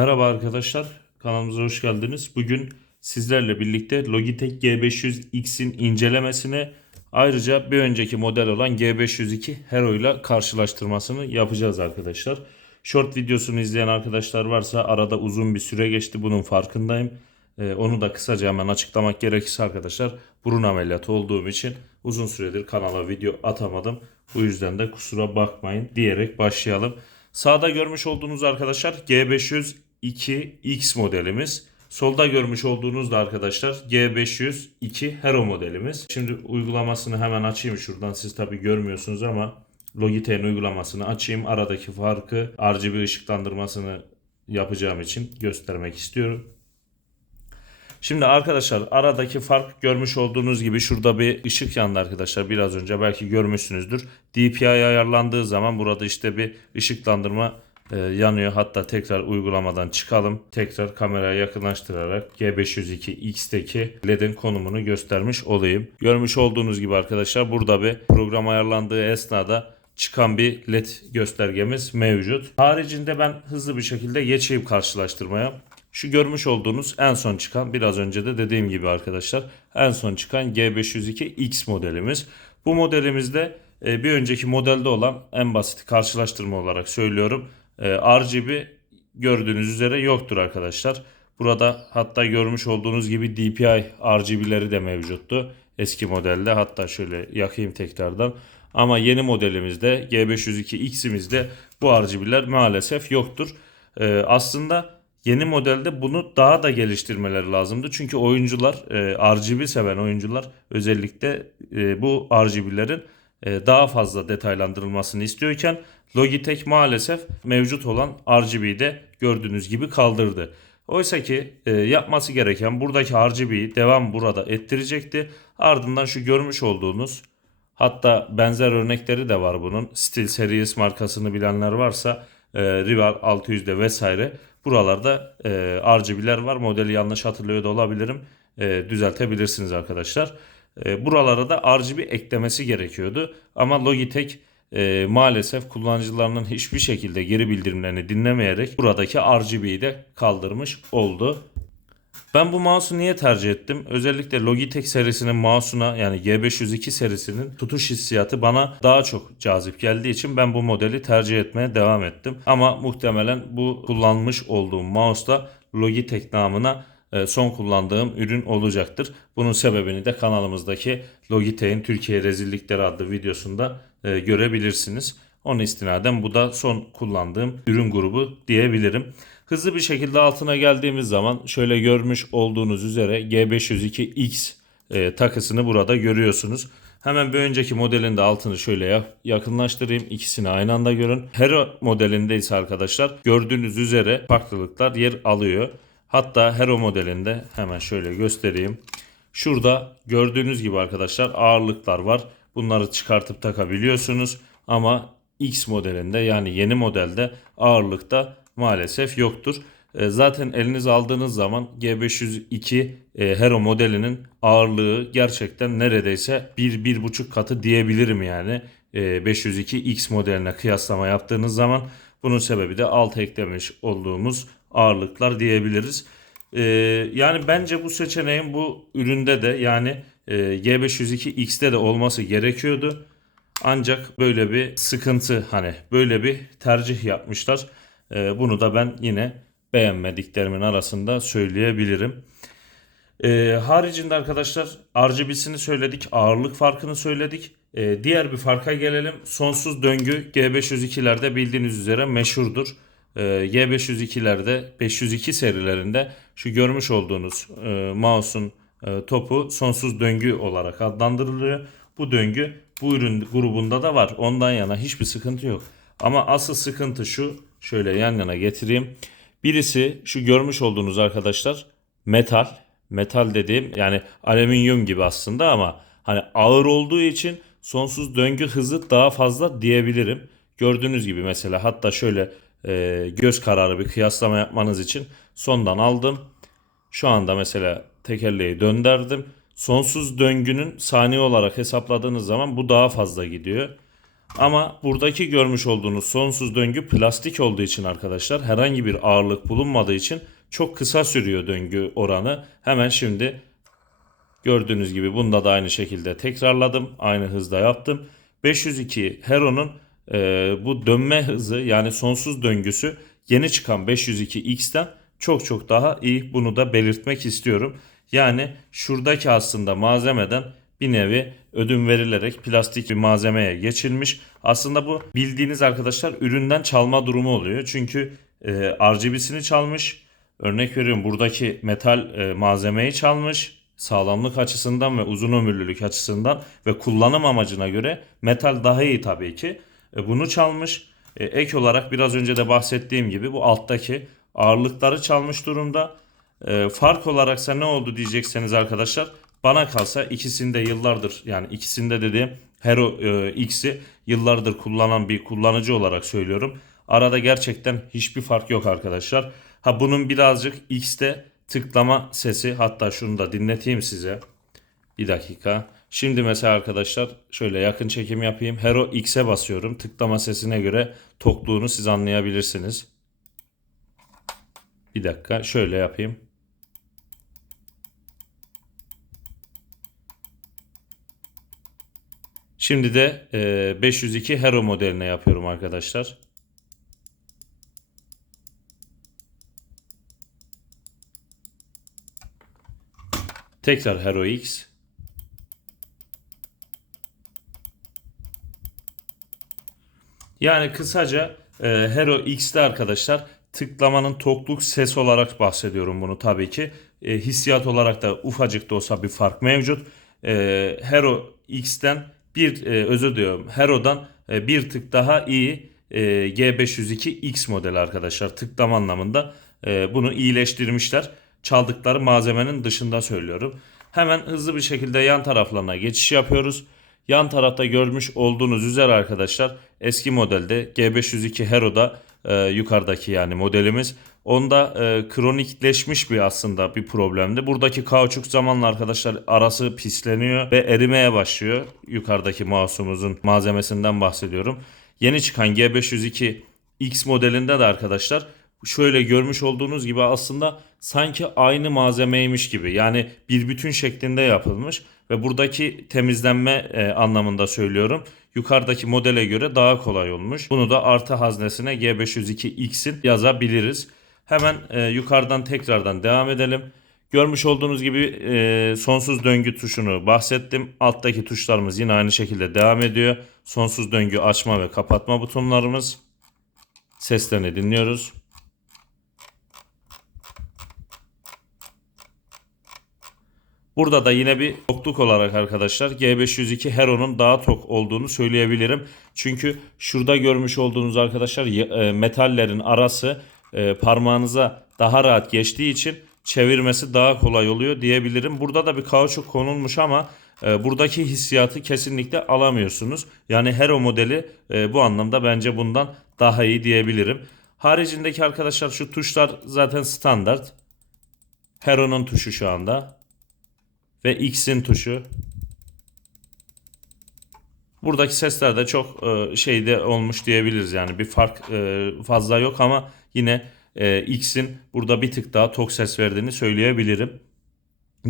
Merhaba arkadaşlar, kanalımıza hoş geldiniz. Bugün sizlerle birlikte Logitech G500X'in incelemesini ayrıca bir önceki model olan G502 Hero ile karşılaştırmasını yapacağız arkadaşlar. Short videosunu izleyen arkadaşlar varsa arada uzun bir süre geçti bunun farkındayım. Ee, onu da kısaca hemen açıklamak gerekirse arkadaşlar burun ameliyatı olduğum için uzun süredir kanala video atamadım. Bu yüzden de kusura bakmayın diyerek başlayalım. Sağda görmüş olduğunuz arkadaşlar G502X modelimiz. Solda görmüş olduğunuz da arkadaşlar G502 Hero modelimiz. Şimdi uygulamasını hemen açayım şuradan. Siz tabi görmüyorsunuz ama Logitech'in uygulamasını açayım. Aradaki farkı RGB ışıklandırmasını yapacağım için göstermek istiyorum. Şimdi arkadaşlar aradaki fark görmüş olduğunuz gibi şurada bir ışık yandı arkadaşlar biraz önce belki görmüşsünüzdür. DPI ayarlandığı zaman burada işte bir ışıklandırma e, yanıyor. Hatta tekrar uygulamadan çıkalım. Tekrar kameraya yakınlaştırarak G502X'teki LED'in konumunu göstermiş olayım. Görmüş olduğunuz gibi arkadaşlar burada bir program ayarlandığı esnada çıkan bir led göstergemiz mevcut. Haricinde ben hızlı bir şekilde geçeyim karşılaştırmaya. Şu görmüş olduğunuz en son çıkan biraz önce de dediğim gibi arkadaşlar en son çıkan G502X modelimiz. Bu modelimizde e, bir önceki modelde olan en basit karşılaştırma olarak söylüyorum. E, RGB gördüğünüz üzere yoktur arkadaşlar. Burada hatta görmüş olduğunuz gibi DPI RGB'leri de mevcuttu. Eski modelde hatta şöyle yakayım tekrardan. Ama yeni modelimizde G502X'imizde bu RGB'ler maalesef yoktur. E, aslında yeni modelde bunu daha da geliştirmeleri lazımdı. Çünkü oyuncular e, RGB seven oyuncular özellikle e, bu RGB'lerin e, daha fazla detaylandırılmasını istiyorken Logitech maalesef mevcut olan RGB'yi de gördüğünüz gibi kaldırdı. Oysa ki e, yapması gereken buradaki RGB'yi devam burada ettirecekti. Ardından şu görmüş olduğunuz hatta benzer örnekleri de var bunun. Steel Series markasını bilenler varsa e, Rival 600'de vesaire buralarda e, RGB'ler var. Modeli yanlış hatırlıyor da olabilirim. E, düzeltebilirsiniz arkadaşlar. E, buralara da RGB eklemesi gerekiyordu. Ama Logitech e, maalesef kullanıcılarının hiçbir şekilde geri bildirimlerini dinlemeyerek buradaki RGB'yi de kaldırmış oldu. Ben bu mouse'u niye tercih ettim? Özellikle Logitech serisinin mouse'una yani G502 serisinin tutuş hissiyatı bana daha çok cazip geldiği için ben bu modeli tercih etmeye devam ettim. Ama muhtemelen bu kullanmış olduğum mouse da Logitech namına e, son kullandığım ürün olacaktır. Bunun sebebini de kanalımızdaki Logitech'in Türkiye Rezillikleri adlı videosunda görebilirsiniz. Onun istinaden bu da son kullandığım ürün grubu diyebilirim. Hızlı bir şekilde altına geldiğimiz zaman şöyle görmüş olduğunuz üzere G502X e, takısını burada görüyorsunuz. Hemen bir önceki modelin de altını şöyle yakınlaştırayım. İkisini aynı anda görün. Hero modelinde ise arkadaşlar gördüğünüz üzere farklılıklar yer alıyor. Hatta Hero modelinde hemen şöyle göstereyim. Şurada gördüğünüz gibi arkadaşlar ağırlıklar var. Bunları çıkartıp takabiliyorsunuz. Ama X modelinde yani yeni modelde ağırlıkta maalesef yoktur. E, zaten eliniz aldığınız zaman G502 e, Hero modelinin ağırlığı gerçekten neredeyse 1-1,5 katı diyebilirim yani. 502X modeline kıyaslama yaptığınız zaman bunun sebebi de alt eklemiş olduğumuz ağırlıklar diyebiliriz. E, yani bence bu seçeneğin bu üründe de yani G502X'te de olması gerekiyordu. Ancak böyle bir sıkıntı hani böyle bir tercih yapmışlar. Ee, bunu da ben yine beğenmediklerimin arasında söyleyebilirim. Ee, haricinde arkadaşlar RGB'sini söyledik, ağırlık farkını söyledik. Ee, diğer bir farka gelelim. Sonsuz döngü G502'lerde bildiğiniz üzere meşhurdur. Ee, G502'lerde 502 serilerinde şu görmüş olduğunuz e, mouse'un topu sonsuz döngü olarak adlandırılıyor. Bu döngü bu ürün grubunda da var. Ondan yana hiçbir sıkıntı yok. Ama asıl sıkıntı şu. Şöyle yan yana getireyim. Birisi şu görmüş olduğunuz arkadaşlar metal. Metal dediğim yani alüminyum gibi aslında ama hani ağır olduğu için sonsuz döngü hızı daha fazla diyebilirim. Gördüğünüz gibi mesela hatta şöyle e, göz kararı bir kıyaslama yapmanız için sondan aldım. Şu anda mesela tekerleği döndürdüm. Sonsuz döngünün saniye olarak hesapladığınız zaman bu daha fazla gidiyor. Ama buradaki görmüş olduğunuz sonsuz döngü plastik olduğu için arkadaşlar herhangi bir ağırlık bulunmadığı için çok kısa sürüyor döngü oranı. Hemen şimdi gördüğünüz gibi bunda da aynı şekilde tekrarladım. Aynı hızda yaptım. 502 Hero'nun e, bu dönme hızı yani sonsuz döngüsü yeni çıkan 502X'ten çok çok daha iyi. Bunu da belirtmek istiyorum. Yani şuradaki aslında malzemeden bir nevi ödün verilerek plastik bir malzemeye geçilmiş. Aslında bu bildiğiniz arkadaşlar üründen çalma durumu oluyor. Çünkü e, RGB'sini çalmış. Örnek veriyorum buradaki metal e, malzemeyi çalmış. Sağlamlık açısından ve uzun ömürlülük açısından ve kullanım amacına göre metal daha iyi tabii ki. E, bunu çalmış. E, ek olarak biraz önce de bahsettiğim gibi bu alttaki ağırlıkları çalmış durumda. E, fark olaraksa ne oldu diyecekseniz arkadaşlar bana kalsa ikisinde yıllardır yani ikisinde dediğim Hero e, X'i yıllardır kullanan bir kullanıcı olarak söylüyorum. Arada gerçekten hiçbir fark yok arkadaşlar. Ha bunun birazcık X'te tıklama sesi hatta şunu da dinleteyim size. Bir dakika. Şimdi mesela arkadaşlar şöyle yakın çekim yapayım. Hero X'e basıyorum. Tıklama sesine göre tokluğunu siz anlayabilirsiniz. Bir dakika şöyle yapayım. Şimdi de e, 502 Hero modeline yapıyorum arkadaşlar. Tekrar Hero X. Yani kısaca e, Hero X'te arkadaşlar tıklamanın tokluk ses olarak bahsediyorum bunu tabii ki. E, hissiyat olarak da ufacık da olsa bir fark mevcut. E, Hero X'ten bir e, özür diliyorum. Hero'dan e, bir tık daha iyi e, G502X modeli arkadaşlar tıklama anlamında e, bunu iyileştirmişler. Çaldıkları malzemenin dışında söylüyorum. Hemen hızlı bir şekilde yan taraflarına geçiş yapıyoruz. Yan tarafta görmüş olduğunuz üzere arkadaşlar eski modelde G502 Hero'da e, yukarıdaki yani modelimiz onda e, kronikleşmiş bir aslında bir problemdi. Buradaki kauçuk zamanla arkadaşlar arası pisleniyor ve erimeye başlıyor. Yukarıdaki mouse'umuzun malzemesinden bahsediyorum. Yeni çıkan G502 X modelinde de arkadaşlar şöyle görmüş olduğunuz gibi aslında sanki aynı malzemeymiş gibi yani bir bütün şeklinde yapılmış ve buradaki temizlenme e, anlamında söylüyorum. Yukarıdaki modele göre daha kolay olmuş. Bunu da artı haznesine G502X'in yazabiliriz. Hemen e, yukarıdan tekrardan devam edelim. Görmüş olduğunuz gibi e, sonsuz döngü tuşunu bahsettim. Alttaki tuşlarımız yine aynı şekilde devam ediyor. Sonsuz döngü açma ve kapatma butonlarımız. Seslerini dinliyoruz. Burada da yine bir tokluk olarak arkadaşlar G502 Hero'nun daha tok olduğunu söyleyebilirim. Çünkü şurada görmüş olduğunuz arkadaşlar e, metallerin arası e, parmağınıza daha rahat geçtiği için çevirmesi daha kolay oluyor diyebilirim. Burada da bir kauçuk konulmuş ama e, buradaki hissiyatı kesinlikle alamıyorsunuz. Yani Hero modeli bu anlamda bence bundan daha iyi diyebilirim. Haricindeki arkadaşlar şu tuşlar zaten standart. Hero'nun tuşu şu anda ve X'in tuşu. Buradaki sesler de çok e, şeyde olmuş diyebiliriz yani bir fark e, fazla yok ama yine e, X'in burada bir tık daha tok ses verdiğini söyleyebilirim.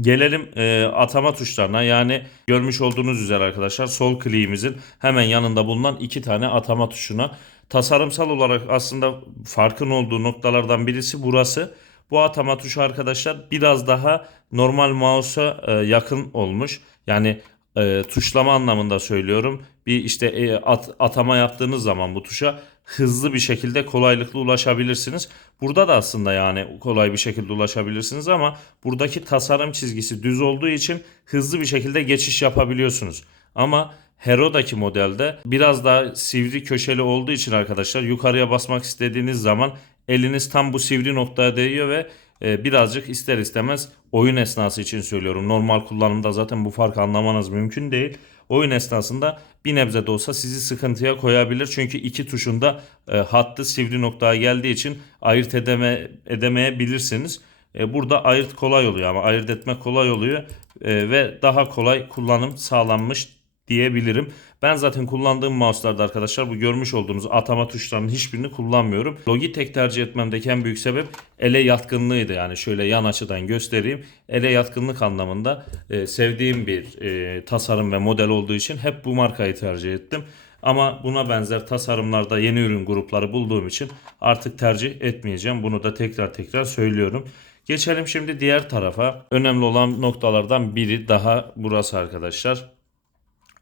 Gelelim e, atama tuşlarına yani görmüş olduğunuz üzere arkadaşlar sol kliğimizin hemen yanında bulunan iki tane atama tuşuna. Tasarımsal olarak aslında farkın olduğu noktalardan birisi burası. Bu atama tuşu arkadaşlar biraz daha normal mouse'a e, yakın olmuş. Yani e, tuşlama anlamında söylüyorum. Bir işte e, at, atama yaptığınız zaman bu tuşa hızlı bir şekilde kolaylıkla ulaşabilirsiniz. Burada da aslında yani kolay bir şekilde ulaşabilirsiniz ama buradaki tasarım çizgisi düz olduğu için hızlı bir şekilde geçiş yapabiliyorsunuz. Ama Hero'daki modelde biraz daha sivri köşeli olduğu için arkadaşlar yukarıya basmak istediğiniz zaman eliniz tam bu sivri noktaya değiyor ve e, birazcık ister istemez oyun esnası için söylüyorum. Normal kullanımda zaten bu farkı anlamanız mümkün değil. Oyun esnasında bir nebze de olsa sizi sıkıntıya koyabilir. Çünkü iki tuşunda e, hattı sivri noktaya geldiği için ayırt edeme, edemeyebilirsiniz. E, burada ayırt kolay oluyor ama ayırt etmek kolay oluyor e, ve daha kolay kullanım sağlanmış diyebilirim. Ben zaten kullandığım mouse'larda arkadaşlar bu görmüş olduğunuz atama tuşlarının hiçbirini kullanmıyorum. Logitech tercih etmemdeki en büyük sebep ele yatkınlığıydı. Yani şöyle yan açıdan göstereyim. Ele yatkınlık anlamında e, sevdiğim bir e, tasarım ve model olduğu için hep bu markayı tercih ettim. Ama buna benzer tasarımlarda yeni ürün grupları bulduğum için artık tercih etmeyeceğim. Bunu da tekrar tekrar söylüyorum. Geçelim şimdi diğer tarafa. Önemli olan noktalardan biri daha burası arkadaşlar.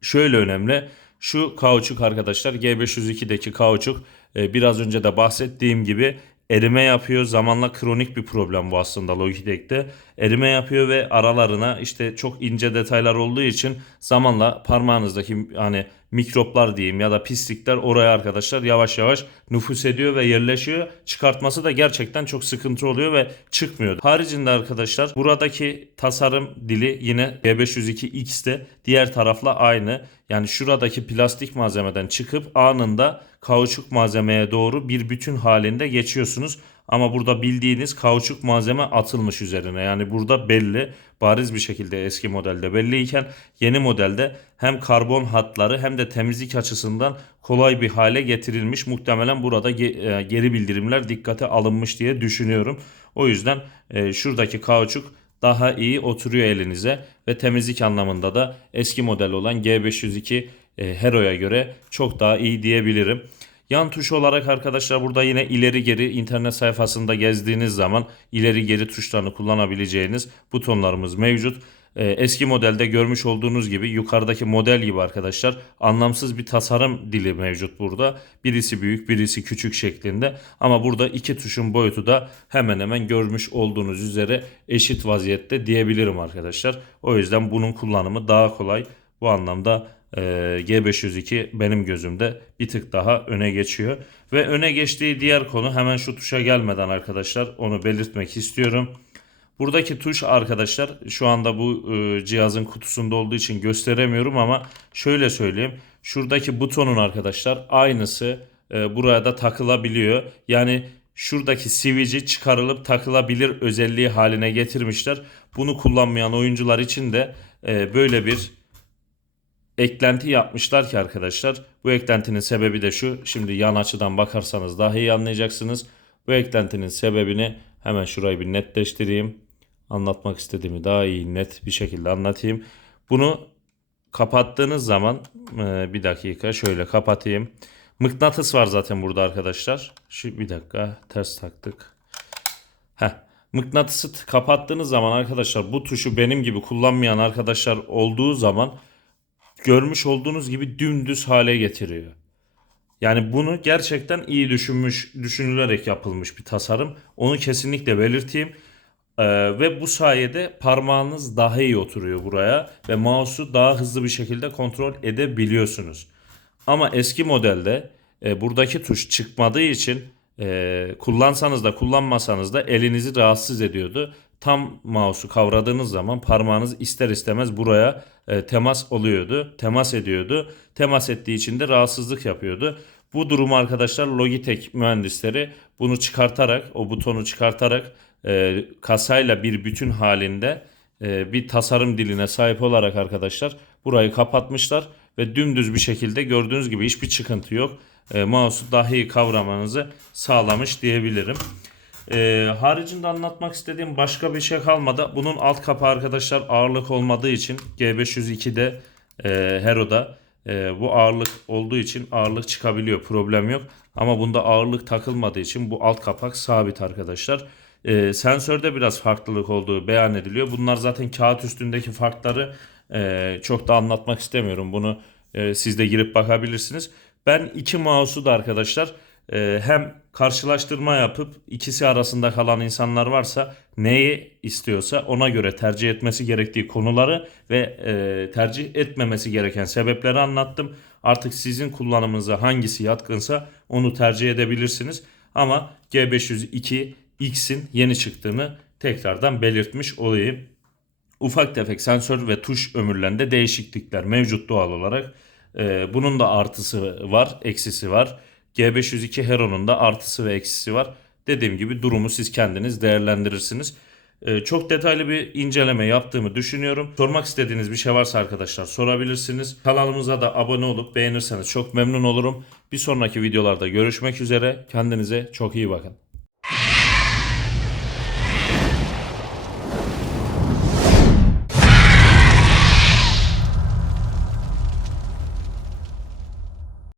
Şöyle önemli. Şu kauçuk arkadaşlar G502'deki kauçuk e, biraz önce de bahsettiğim gibi erime yapıyor. Zamanla kronik bir problem bu aslında Logitech'te. Erime yapıyor ve aralarına işte çok ince detaylar olduğu için zamanla parmağınızdaki hani mikroplar diyeyim ya da pislikler oraya arkadaşlar yavaş yavaş nüfus ediyor ve yerleşiyor. Çıkartması da gerçekten çok sıkıntı oluyor ve çıkmıyor. Haricinde arkadaşlar buradaki tasarım dili yine G502X'te diğer tarafla aynı. Yani şuradaki plastik malzemeden çıkıp anında kauçuk malzemeye doğru bir bütün halinde geçiyorsunuz. Ama burada bildiğiniz kauçuk malzeme atılmış üzerine. Yani burada belli, bariz bir şekilde eski modelde belliyken yeni modelde hem karbon hatları hem de temizlik açısından kolay bir hale getirilmiş. Muhtemelen burada e, geri bildirimler dikkate alınmış diye düşünüyorum. O yüzden e, şuradaki kauçuk daha iyi oturuyor elinize ve temizlik anlamında da eski model olan G502 e, Hero'ya göre çok daha iyi diyebilirim. Yan tuş olarak arkadaşlar burada yine ileri geri internet sayfasında gezdiğiniz zaman ileri geri tuşlarını kullanabileceğiniz butonlarımız mevcut. Ee, eski modelde görmüş olduğunuz gibi yukarıdaki model gibi arkadaşlar anlamsız bir tasarım dili mevcut burada. Birisi büyük birisi küçük şeklinde ama burada iki tuşun boyutu da hemen hemen görmüş olduğunuz üzere eşit vaziyette diyebilirim arkadaşlar. O yüzden bunun kullanımı daha kolay bu anlamda e, G502 benim gözümde bir tık daha öne geçiyor. Ve öne geçtiği diğer konu hemen şu tuşa gelmeden arkadaşlar onu belirtmek istiyorum. Buradaki tuş arkadaşlar şu anda bu e, cihazın kutusunda olduğu için gösteremiyorum ama şöyle söyleyeyim. Şuradaki butonun arkadaşlar aynısı e, buraya da takılabiliyor. Yani şuradaki sivici çıkarılıp takılabilir özelliği haline getirmişler. Bunu kullanmayan oyuncular için de e, böyle bir eklenti yapmışlar ki arkadaşlar. Bu eklentinin sebebi de şu. Şimdi yan açıdan bakarsanız daha iyi anlayacaksınız. Bu eklentinin sebebini hemen şurayı bir netleştireyim. Anlatmak istediğimi daha iyi net bir şekilde anlatayım. Bunu kapattığınız zaman e, bir dakika şöyle kapatayım. Mıknatıs var zaten burada arkadaşlar. Şu bir dakika ters taktık. Heh. Mıknatısı kapattığınız zaman arkadaşlar bu tuşu benim gibi kullanmayan arkadaşlar olduğu zaman görmüş olduğunuz gibi dümdüz hale getiriyor. Yani bunu gerçekten iyi düşünmüş, düşünülerek yapılmış bir tasarım. Onu kesinlikle belirteyim. Ee, ve bu sayede parmağınız daha iyi oturuyor buraya ve mouse'u daha hızlı bir şekilde kontrol edebiliyorsunuz. Ama eski modelde e, buradaki tuş çıkmadığı için e, kullansanız da kullanmasanız da elinizi rahatsız ediyordu. Tam mouse'u kavradığınız zaman parmağınız ister istemez buraya e, temas oluyordu, temas ediyordu. Temas ettiği için de rahatsızlık yapıyordu. Bu durumu arkadaşlar Logitech mühendisleri bunu çıkartarak, o butonu çıkartarak e, kasayla bir bütün halinde e, bir tasarım diline sahip olarak arkadaşlar burayı kapatmışlar ve dümdüz bir şekilde gördüğünüz gibi hiçbir çıkıntı yok. E, mouse'u daha iyi kavramanızı sağlamış diyebilirim. E, haricinde anlatmak istediğim başka bir şey kalmadı. Bunun alt kapağı arkadaşlar ağırlık olmadığı için G502'de e, Hero'da e, bu ağırlık olduğu için ağırlık çıkabiliyor problem yok. Ama bunda ağırlık takılmadığı için bu alt kapak sabit arkadaşlar. E, sensörde biraz farklılık olduğu beyan ediliyor. Bunlar zaten kağıt üstündeki farkları e, çok da anlatmak istemiyorum. Bunu e, siz de girip bakabilirsiniz. Ben iki mouse'u da arkadaşlar e, hem karşılaştırma yapıp ikisi arasında kalan insanlar varsa neyi istiyorsa ona göre tercih etmesi gerektiği konuları ve e, tercih etmemesi gereken sebepleri anlattım. Artık sizin kullanımınıza hangisi yatkınsa onu tercih edebilirsiniz. Ama G502 X'in yeni çıktığını tekrardan belirtmiş olayım. Ufak tefek sensör ve tuş ömürlerinde değişiklikler mevcut doğal olarak. Ee, bunun da artısı var, eksisi var. G502 Hero'nun da artısı ve eksisi var. Dediğim gibi durumu siz kendiniz değerlendirirsiniz. Ee, çok detaylı bir inceleme yaptığımı düşünüyorum. Sormak istediğiniz bir şey varsa arkadaşlar sorabilirsiniz. Kanalımıza da abone olup beğenirseniz çok memnun olurum. Bir sonraki videolarda görüşmek üzere. Kendinize çok iyi bakın.